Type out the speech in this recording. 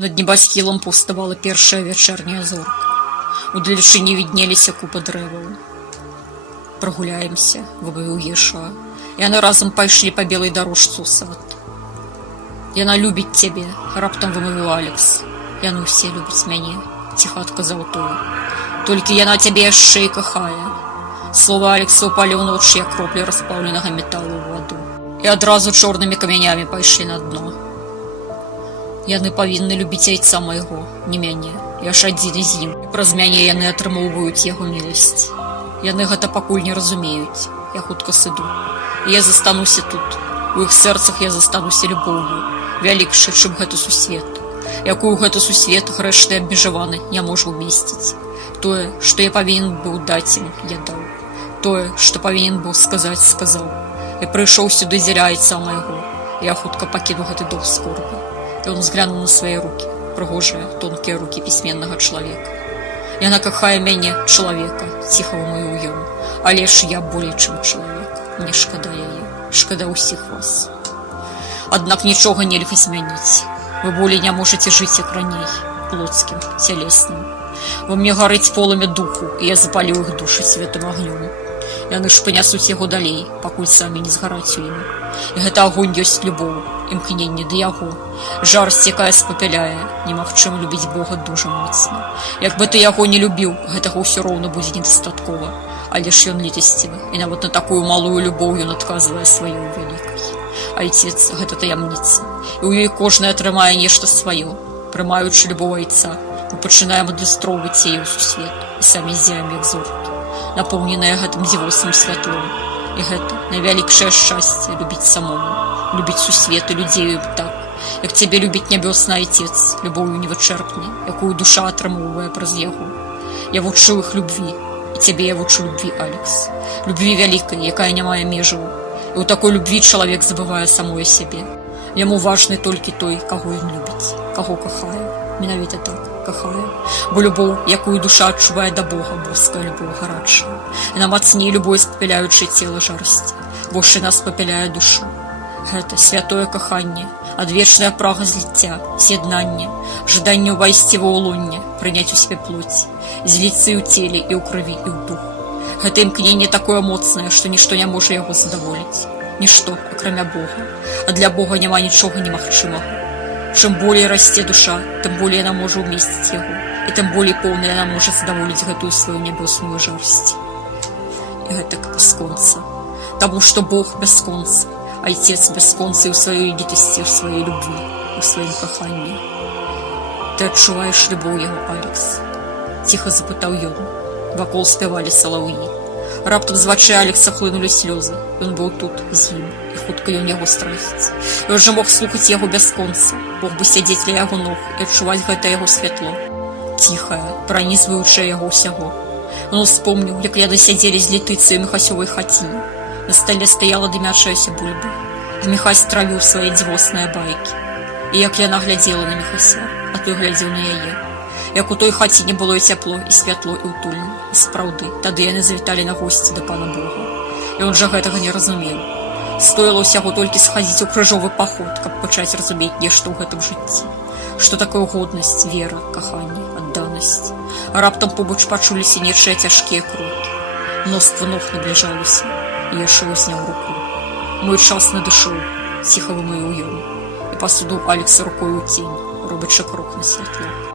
Над небасхілам паўставала першая вячэрняя зорка. Удалечыні віднеліся купа дрэваў. «Прогуляемся», — вымовіў Еша. Яны разам пайшлі па белай дарожцы ў сад. «Яна любіць цябе», — раптам вымовіў Алекс. «Яны ўсе любяць мяне», — ціха адказаў той. «Толькі яна цябе яшчэ і кахае». Словы Алекса ўпалі ў ноч, як кроплі распаўленага металу ў ваду, і адразу чорнымі камянямі пайшлі на дно. «Яны павінны любіць айца майго, не мяне. Я ж адзіны з ім. Праз мяне яны атрымоўваюць яго міласць. Яны гэта пакуль не разумеюць. Я хутка сыду. І я застануся тут. У іх сэрцах я застануся любоўю, вялікшай, чым гэты сусвет, якую гэты сусвет грэшны абмежаваны не можа ўмесціць. Тое, што я павінен быў даць ім, я даў. Тое, што павінен быў сказаць, сказаў. Я прыйшоў сюды дзеля айца майго. Я хутка пакіну гэты дух скорбі». Ён взглянуў на свае рукі, прыгожыя, тонкія рукі пісьменнага чалавека. «Яна кахае мяне, чалавека», — ціха вымовіў ён. «Але ж я болей, чым чалавек. Мне шкада яе, шкада ўсіх вас. Аднак нічога нельга змяніць. Вы болей не можаце жыць, як раней, плотскім, цялесным. Во мне гарыць полымя духу, і я запаліў іх душы светым агнём. Яны ж панясуць яго далей, пакуль самі не згараць у ім. І гэта агонь ёсць любоў, імкненне да яго. Жарсць, якая спапяляе, немагчыма любіць Бога дужа моцна. Як бы ты яго не любіў, гэтага ўсё роўна будзе недастаткова. Але ж ён літасцівы, і нават на такую малую любоў ён адказвае сваёй вялікай. Айцец — гэта таямніца, і ў ёй кожны атрымае нешта сваё. Прымаючы любоў айца, мы пачынаем адлюстроўваць яе ў сусвет, і самі ззяем, як зоркі, напоўненыя гэтым дзівосным святлом. І гэта найвялікшае шчасце — любіць самому, любіць сусвет і людзей так, як цябе любіць нябёсны айцец, любоўю невычэрпнай, якую душа атрымоўвае праз яго. Я вучыў іх любві, і цябе я вучу любві, Алекс. Любві вялікай, якая не мае межаў. І ў такой любві чалавек забывае самое сябе. Яму важны толькі той, каго ён любіць, каго кахае. Менавіта так, кахае. Бо любоў, якую душа адчувае да Бога, боская любоў гарачая. Яна мацней любой спапяляючай цела жарсці, бо ж яна спапяляе душу. Гэта святое каханне, адвечная прага зліцця, з'яднання, жаданне ўвайсці ва ўлонне, прыняць у сябе плоць, зліцца і ў целе, і ў крыві, і ў духу. Гэта імкненне такое моцнае, што нішто не можа яго задаволіць. Нішто, акрамя Бога. А для Бога няма нічога немагчымага. Чым болей расце душа, тым болей яна можа ўмесціць яго, і тым болей поўна яна можа задаволіць гэтую сваю нябёсную жарсць. І гэтак бясконца. Таму што Бог бясконцы, айцец бясконцы ў сваёй літасці, ў сваёй любві, у сваім каханні. Ты адчуваеш любоў яго, Алекс? Ціха запытаў ён. Вакол спявалі салаўі. Раптам з вачэй Алекса хлынулі слёзы. Ён быў тут, з ім, і хутка ён яго страціць. Ён жа мог слухаць яго бясконца, мог бы сядзець ля яго ног і адчуваць гэта яго святло. Ціхае, пранізваючае яго ўсяго. Ён успомніў, як яны сядзелі з Летыцыяй у Міхасёвай хаціне. На стале стаяла дымячаяся бульба. Міхась травіў свае дзівосныя байкі. І як яна глядзела на Міхася, а той глядзеў на яе. Як у той хаціне было і цяпло, і святло, і ўтульна. І сапраўды, тады яны завіталі на госці да пана Бога. І ён жа гэтага не разумеў. Стоіла ўсяго толькі схадзіць у крыжовы паход, каб пачаць разумець нешта ў гэтым жыцці. Што такое годнасць, вера, каханне, адданасць. А раптам побач пачуліся нечыя цяжкія крокі. Мноства ног набліжалася, і Еша ўзняў руку. «Мой час надышоў», — ціха вымовіў ён, і пасунуў Алекса рукою ў цень, робячы крок на святло.